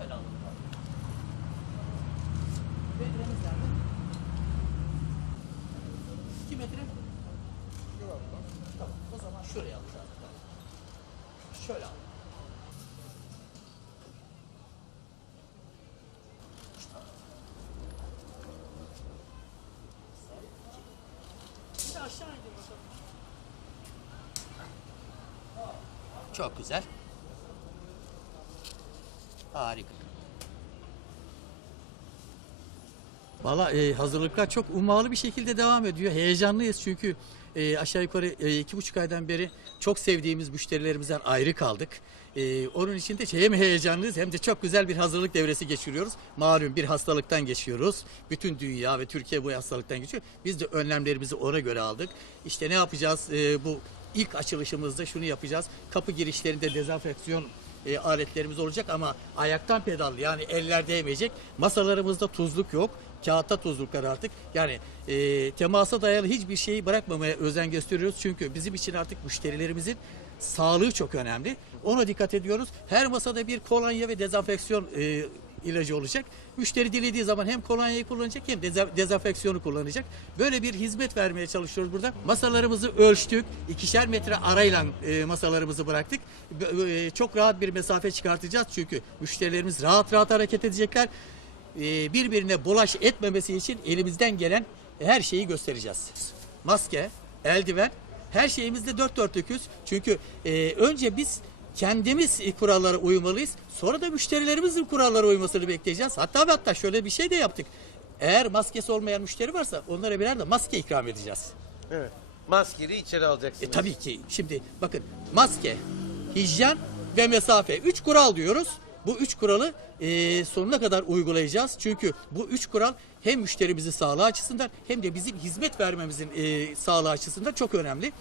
Şöyle alalım. Metremiz nerede? 2 metre. Tamam. O zaman şuraya alacağız. Şöyle al. Bir de aşağı indir bakalım. Çok güzel. Harika. Valla e, hazırlıklar çok ummalı bir şekilde devam ediyor. Heyecanlıyız çünkü e, aşağı yukarı e, iki buçuk aydan beri çok sevdiğimiz müşterilerimizden ayrı kaldık. E, onun için de hem heyecanlıyız hem de çok güzel bir hazırlık devresi geçiriyoruz. Malum bir hastalıktan geçiyoruz. Bütün dünya ve Türkiye bu hastalıktan geçiyor. Biz de önlemlerimizi ona göre aldık. İşte ne yapacağız? E, bu ilk açılışımızda şunu yapacağız. Kapı girişlerinde dezenfeksiyon e, aletlerimiz olacak ama ayaktan pedallı yani eller değmeyecek. Masalarımızda tuzluk yok. Kağıtta tuzluklar artık. Yani e, temasa dayalı hiçbir şeyi bırakmamaya özen gösteriyoruz. Çünkü bizim için artık müşterilerimizin sağlığı çok önemli. Ona dikkat ediyoruz. Her masada bir kolonya ve dezenfeksiyon e, ilacı olacak. Müşteri dilediği zaman hem kolonyayı kullanacak hem deze- dezenfeksiyonu kullanacak. Böyle bir hizmet vermeye çalışıyoruz burada. Masalarımızı ölçtük. ikişer metre arayla e, masalarımızı bıraktık. E, çok rahat bir mesafe çıkartacağız çünkü müşterilerimiz rahat rahat hareket edecekler. E, birbirine bulaş etmemesi için elimizden gelen her şeyi göstereceğiz. Maske, eldiven, her şeyimizde dört dörtlüküz. Çünkü önce biz kendimiz kurallara uymalıyız. Sonra da müşterilerimizin kurallara uymasını bekleyeceğiz. Hatta ve hatta şöyle bir şey de yaptık. Eğer maskesi olmayan müşteri varsa onlara birer de maske ikram edeceğiz. Evet. Maskeyi içeri alacaksınız. E tabii ki. Şimdi bakın maske, hijyen ve mesafe. Üç kural diyoruz. Bu üç kuralı e, sonuna kadar uygulayacağız. Çünkü bu üç kural hem müşterimizi sağlığı açısından hem de bizim hizmet vermemizin e, sağlığı açısından çok önemli.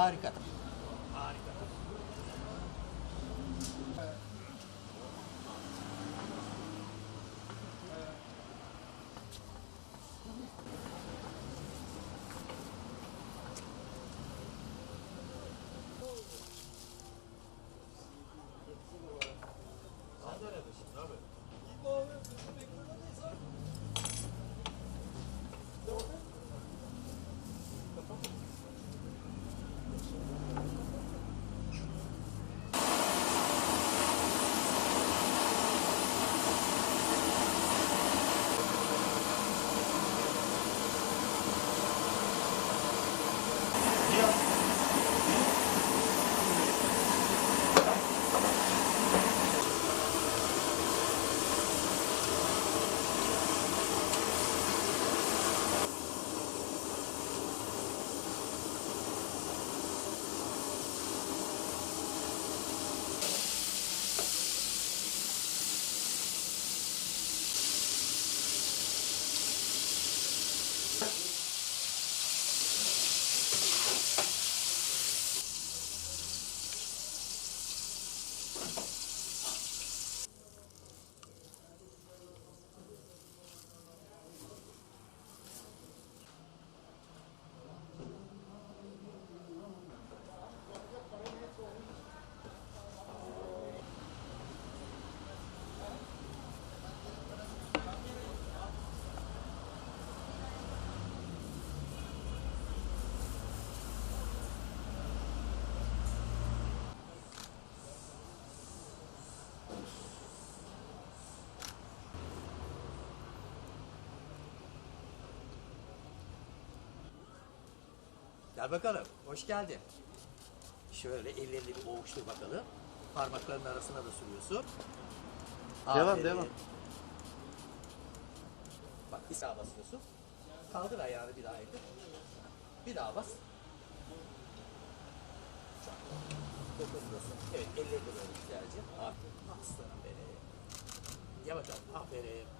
O Gel bakalım. Hoş geldin. Şöyle ellerini bir ovuştur bakalım. Parmaklarının arasına da sürüyorsun. Devam, devam. Bak bir sağa basıyorsun. Kaldır ayağını bir daha indir. Bir daha bas. Çok. Dokunuyorsun. Evet ellerini böyle güzelce. Aferin. Aslanım benim. Gel bakalım. Aferin.